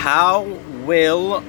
How will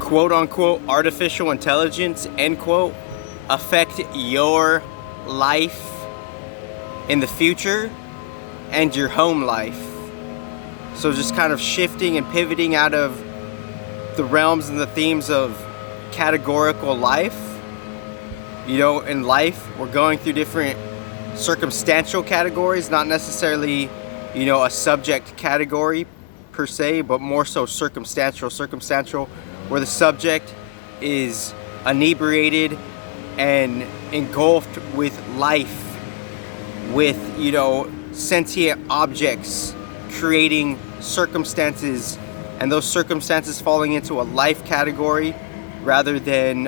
quote unquote artificial intelligence end quote affect your life in the future and your home life? So just kind of shifting and pivoting out of the realms and the themes of categorical life. In life we're going through different circumstantial categories, not necessarily a subject category per se, but more so circumstantial, where the subject is inebriated and engulfed with life, with sentient objects creating circumstances, and those circumstances falling into a life category rather than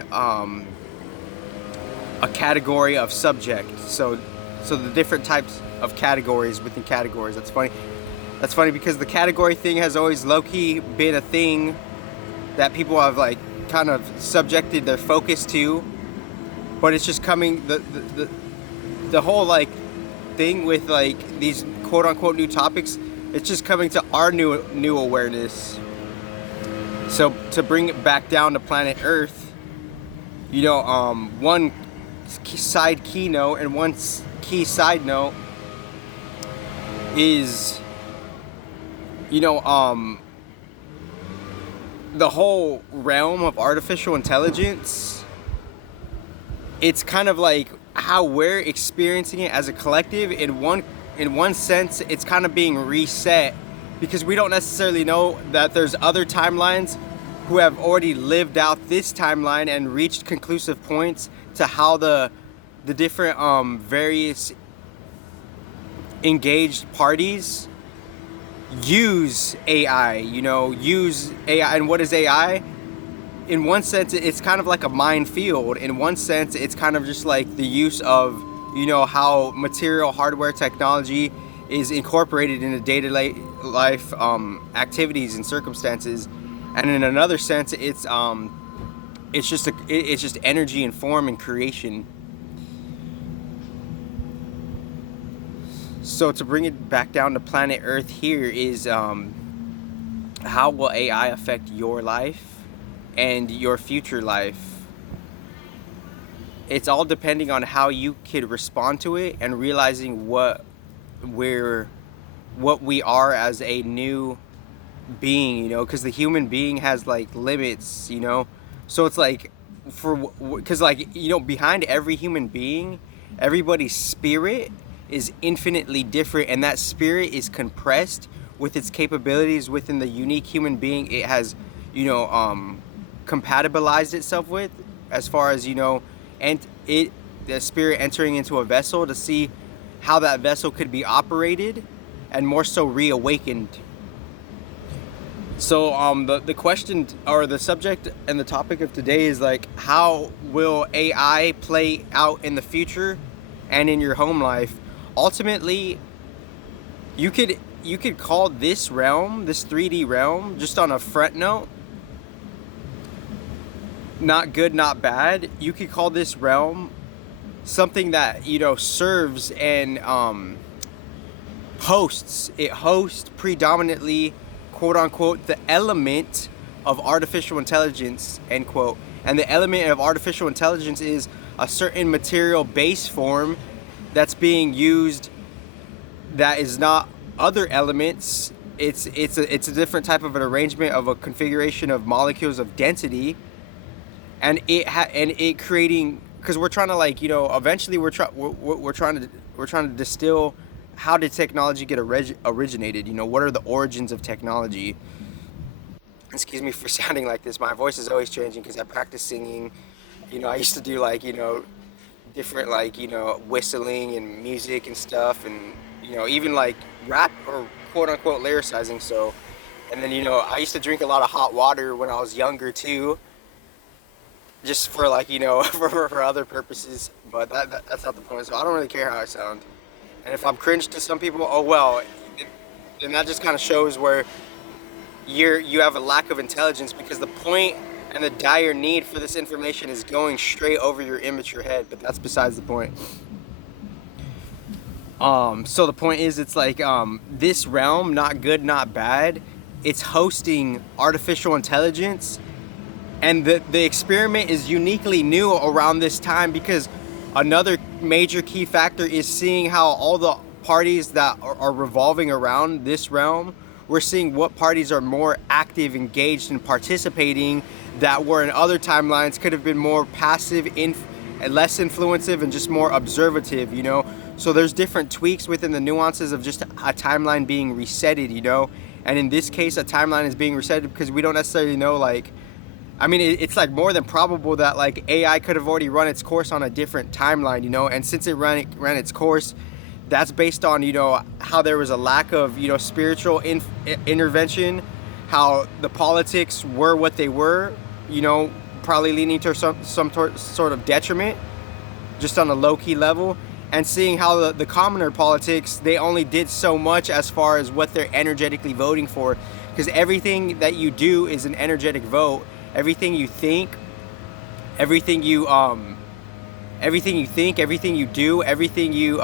a category of subject. So the different types of categories within categories. That's funny because the category thing has always low-key been a thing that people have kind of subjected their focus to, but it's just coming the whole thing with these quote unquote new topics. It's just coming to our new awareness. So to bring it back down to planet Earth, one side keynote and one key side note is the whole realm of artificial intelligence. It's kind of like how we're experiencing it as a collective. In one sense, it's kind of being reset because we don't necessarily know that there's other timelines who have already lived out this timeline and reached conclusive points to how the different various engaged parties use AI. And what is AI? In one sense, it's kind of like a minefield. In one sense, it's kind of just like the use of how material hardware technology is incorporated into day-to-day life activities and circumstances. And in another sense, it's just energy and form and creation. So to bring it back down to planet Earth here is how will AI affect your life and your future life? It's all depending on how you could respond to it and realizing what we are as a new being, because the human being has limits, so it's because behind every human being, everybody's spirit is infinitely different, and that spirit is compressed with its capabilities within the unique human being it has compatibilized itself with, as far as and the spirit entering into a vessel to see how that vessel could be operated and more so reawakened. So the question or the subject and the topic of today is how will AI play out in the future and in your home life? Ultimately, you could call this realm, this 3D realm, just on a front note, not good, not bad. You could call this realm something that serves and hosts. It hosts predominantly, quote unquote, the element of artificial intelligence, end quote. And the element of artificial intelligence is a certain material base form that's being used that is not other elements. It's a different type of an arrangement of a configuration of molecules of density, and it creating, because we're trying to eventually we're trying to distill how did technology get originated. What are the origins of technology? Excuse me for sounding like this. My voice is always changing because I practice singing. I used to do different whistling and music and stuff, and even rap or quote unquote lyricizing. So, and then I used to drink a lot of hot water when I was younger too, just for for other purposes. But that's not the point. So I don't really care how I sound, and if I'm cringe to some people, oh well. Then that just kind of shows where you have a lack of intelligence, because the point and the dire need for this information is going straight over your immature head. But that's besides the point. So the point is, it's this realm, not good, not bad, it's hosting artificial intelligence, and the experiment is uniquely new around this time because another major key factor is seeing how all the parties that are revolving around this realm, we're seeing what parties are more active, engaged, and participating that were in other timelines could have been more passive, less influencive, and just more observative, you know? So there's different tweaks within the nuances of just a timeline being resetted, you know? And in this case, a timeline is being resetted because we don't necessarily know, like, I mean, it's like more than probable that like AI could have already run its course on a different timeline, you know? And since it ran its course, that's based on, you know, how there was a lack of, you know, spiritual intervention, how the politics were what they were, you know, probably leading to some sort of detriment just on a low-key level, and seeing how the commoner politics, they only did so much as far as what they're energetically voting for, because everything that you do is an energetic vote. Everything you think, everything you think, everything you do, everything you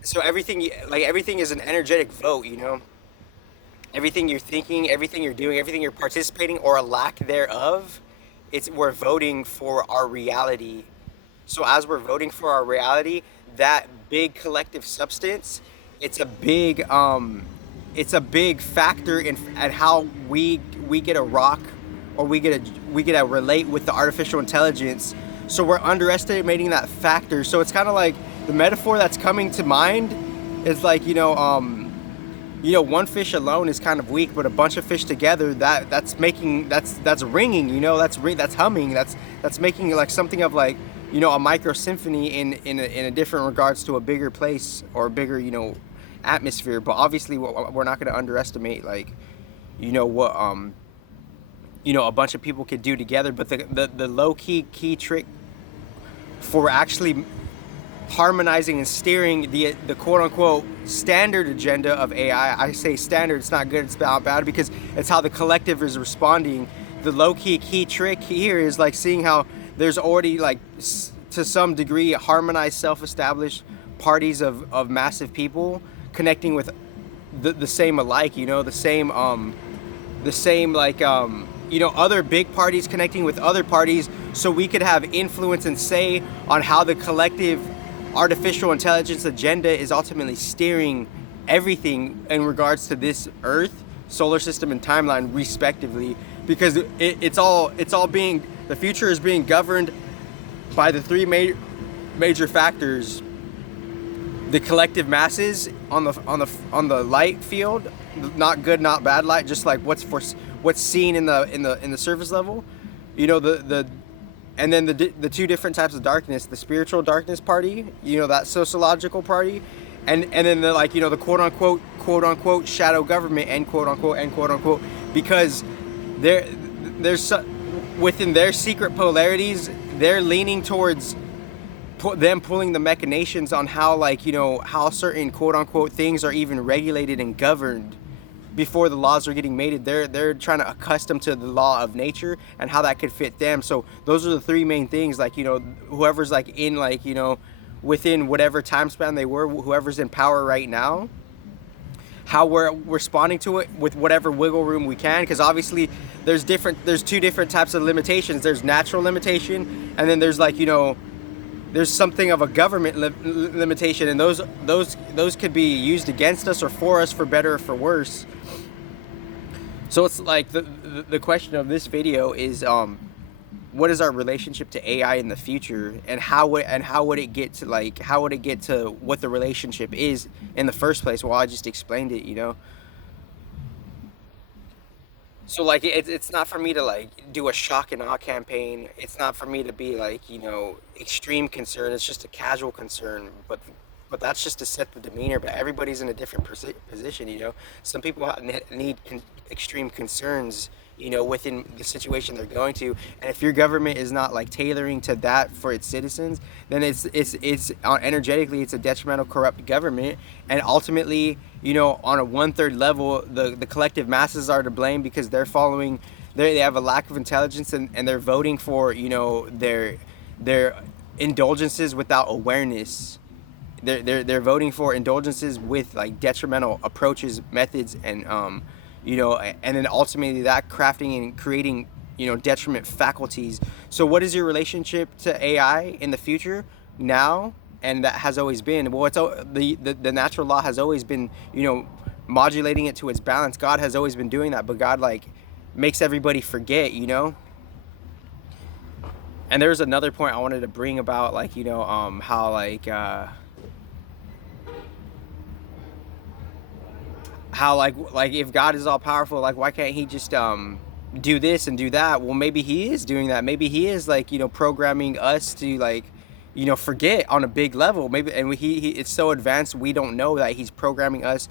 so everything is an energetic vote, you know? Everything you're thinking, everything you're doing, everything you're participating or a lack thereof, we're voting for our reality. So as we're voting for our reality, that big collective substance, it's a big factor in at how we get a rock, or we get to relate with the artificial intelligence. So we're underestimating that factor. So it's kind of like the metaphor that's coming to mind is like, one fish alone is kind of weak, but a bunch of fish together, that's ringing, you know, that's humming, that's making like something of like, you know, a micro symphony in a different regards to a bigger place or a bigger, you know, atmosphere. But obviously we're not going to underestimate, like, you know, what a bunch of people could do together. But the low key trick for actually harmonizing and steering the quote unquote standard agenda of AI. I say standard, it's not good, it's bad because it's how the collective is responding. The low key trick here is like seeing how there's already, like, to some degree, harmonized, self-established parties of massive people connecting with the same alike, you know, the same like, you know, other big parties connecting with other parties, so we could have influence and say on how the collective artificial intelligence agenda is ultimately steering everything in regards to this Earth, solar system, and timeline, respectively. Because the future is being governed by the three major factors: the collective masses on the light field, not good, not bad light, just like what's seen in the surface level, you know, and then the two different types of darkness: the spiritual darkness party, you know, that sociological party, and then the, like, you know, the quote unquote shadow government, end quote unquote, because there's within their secret polarities, they're leaning towards them pulling the machinations on how, like, you know, how certain quote unquote things are even regulated and governed before the laws are getting made. They're trying to accustom to the law of nature and how that could fit them. So those are the three main things, like, you know, whoever's like in, like, you know, within whatever time span they were, whoever's in power right now, how we're responding to it with whatever wiggle room we can, because obviously there's two different types of limitations. There's natural limitation, and then there's, like, you know, there's something of a government limitation, and those could be used against us or for us, for better or for worse. So it's like the question of this video is, what is our relationship to AI in the future, and how would it get to what the relationship is in the first place? Well, I just explained it, you know. So, like, it's not for me to, like, do a shock and awe campaign. It's not for me to be, like, you know, extreme concern. It's just a casual concern. But that's just to set the demeanor. But everybody's in a different position, you know. Some people need extreme concerns, you know, within the situation they're going to. And if your government is not, like, tailoring to that for its citizens, then it's energetically, it's a detrimental, corrupt government. And ultimately, you know, on a 1/3 level, the collective masses are to blame because they're following, they have a lack of intelligence, and they're voting for, you know, their indulgences without awareness. they're voting for indulgences with like detrimental approaches, methods, and and then ultimately that crafting and creating detriment faculties. So what is your relationship to AI in the future now? And that has always been, well, the natural law has always been modulating it to its balance. God has always been doing that, but God like makes everybody forget. And there's another point I wanted to bring about, like how like if God is all powerful, like why can't he just do this and do that? Well, maybe he is doing that. Maybe he is like programming us to like forget on a big level. Maybe, and he it's so advanced we don't know that he's programming us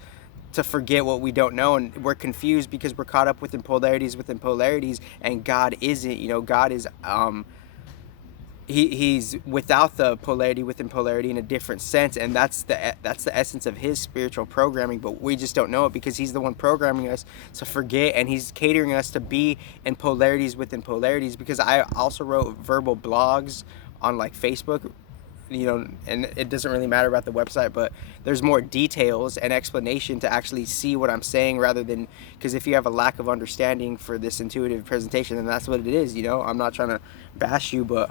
to forget what we don't know, and we're confused because we're caught up within polarities, and God isn't. God is he's without the polarity within polarity in a different sense, and that's the essence of his spiritual programming, but we just don't know it because he's the one programming us to forget, and he's catering us to be in polarities within polarities. Because I also wrote verbal blogs on like Facebook, and it doesn't really matter about the website, but there's more details and explanation to actually see what I'm saying, rather than, because if you have a lack of understanding for this intuitive presentation, then that's what it is. I'm not trying to bash you, but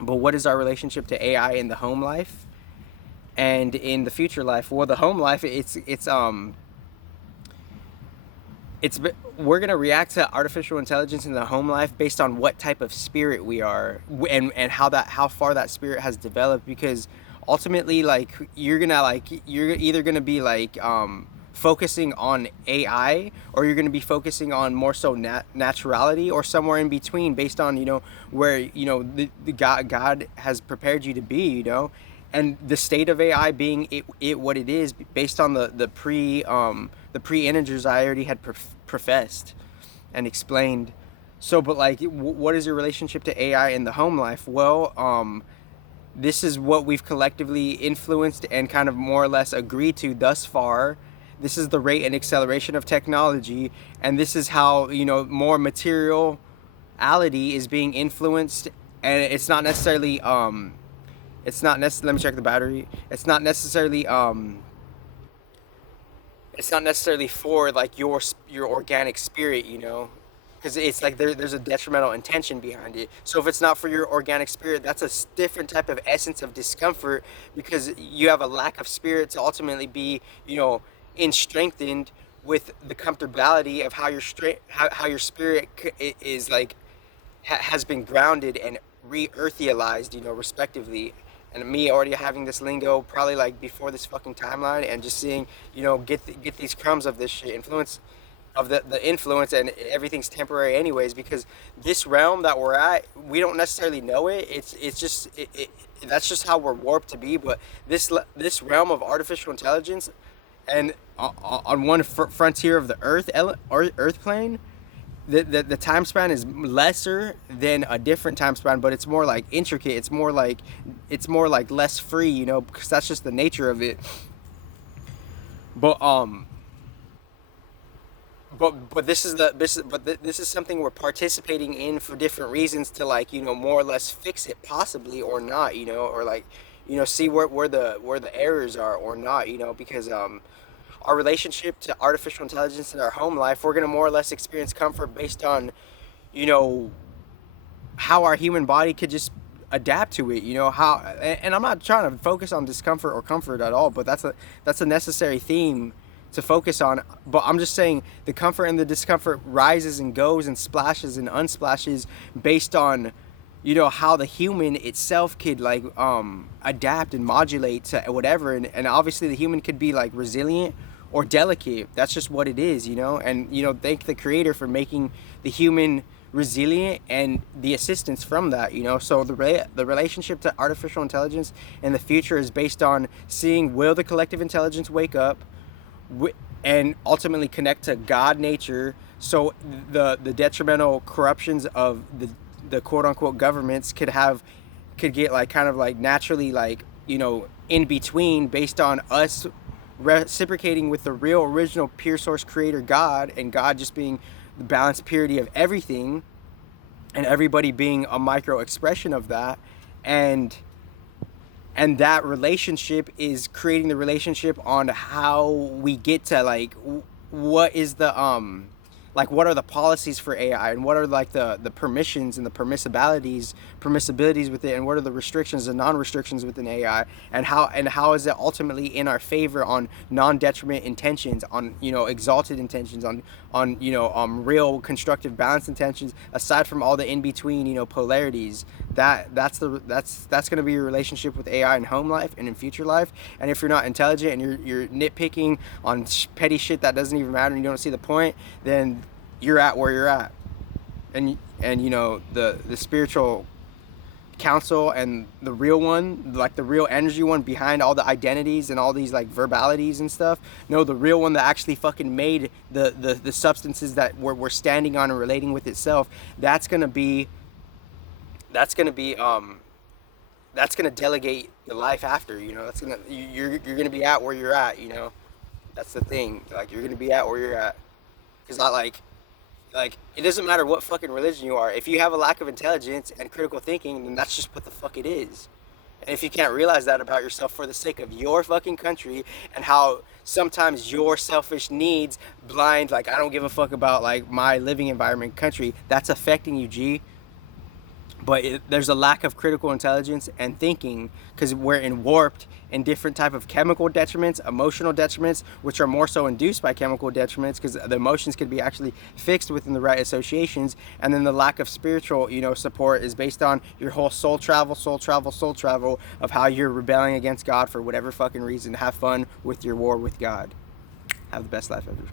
what is our relationship to AI in the home life and in the future life? Well, the home life, we're gonna react to artificial intelligence in the home life based on what type of spirit we are, and how far that spirit has developed. Because ultimately, like you're either gonna be like focusing on AI, or you're going to be focusing on more so naturality, or somewhere in between, based on where the God has prepared you to be, and the state of AI being it what it is, based on the pre-integers I already had professed and explained. So, but like, what is your relationship to AI in the home life? Well, this is what we've collectively influenced and kind of more or less agreed to thus far. This is the rate and acceleration of technology, and this is how more materiality is being influenced. And it's not necessarily let me check the battery. It's not necessarily for like your organic spirit, because it's like there's a detrimental intention behind it. So if it's not for your organic spirit, that's a different type of essence of discomfort, because you have a lack of spirit to ultimately be in strengthened with the comfortability of how your spirit is like has been grounded and re-earthialized, respectively. And me already having this lingo probably like before this fucking timeline, and just seeing get these crumbs of this shit influence of the influence, and everything's temporary anyways, because this realm that we're at, we don't necessarily know it. It's just that's just how we're warped to be. But this realm of artificial intelligence, and on one frontier of the earth plane, the time span is lesser than a different time span, but it's more like intricate. It's more like less free, because that's just the nature of it. But this is something we're participating in for different reasons, to like more or less fix it, possibly, or not, or like see where the errors are, or not, because our relationship to artificial intelligence in our home life, we're going to more or less experience comfort based on how our human body could just adapt to it, how. And I'm not trying to focus on discomfort or comfort at all, but that's a necessary theme to focus on. But I'm just saying the comfort and the discomfort rises and goes and splashes and unsplashes based on how the human itself could like adapt and modulate to whatever. And obviously the human could be like resilient or delicate. That's just what it is, and thank the creator for making the human resilient and the assistance from that. So the relationship to artificial intelligence in the future is based on seeing, will the collective intelligence wake up and ultimately connect to God nature, so the detrimental corruptions of the quote unquote governments could get like kind of like naturally like in between, based on us reciprocating with the real original pure source creator God, and God just being the balanced purity of everything, and everybody being a micro expression of that. And and that relationship is creating the relationship on how we get to like what is the like what are the policies for AI, and what are like the permissions and the permissibilities with it, and what are the restrictions and non-restrictions within AI, and how is it ultimately in our favor on non-detriment intentions, on exalted intentions, on real constructive balanced intentions, aside from all the in between polarities. That's going to be your relationship with AI in home life and in future life. And if you're not intelligent and you're nitpicking on petty shit that doesn't even matter and you don't see the point, then you're at where you're at. And the spiritual counsel and the real one, like the real energy one behind all the identities and all these like verbalities and stuff, no, the real one that actually fucking made the substances that we're standing on and relating with itself, that's gonna delegate the life after. You're gonna be at where you're at. That's the thing. Like, you're gonna be at where you're at. Because not like it doesn't matter what fucking religion you are. If you have a lack of intelligence and critical thinking, then that's just what the fuck it is. And if you can't realize that about yourself for the sake of your fucking country, and how sometimes your selfish needs blind, like, I don't give a fuck about like my living environment, country, that's affecting you, G. But there's a lack of critical intelligence and thinking, because we're in warped in different type of chemical detriments, emotional detriments, which are more so induced by chemical detriments, because the emotions could be actually fixed within the right associations. And then the lack of spiritual support is based on your whole soul travel of how you're rebelling against God for whatever fucking reason. Have fun with your war with God. Have the best life ever.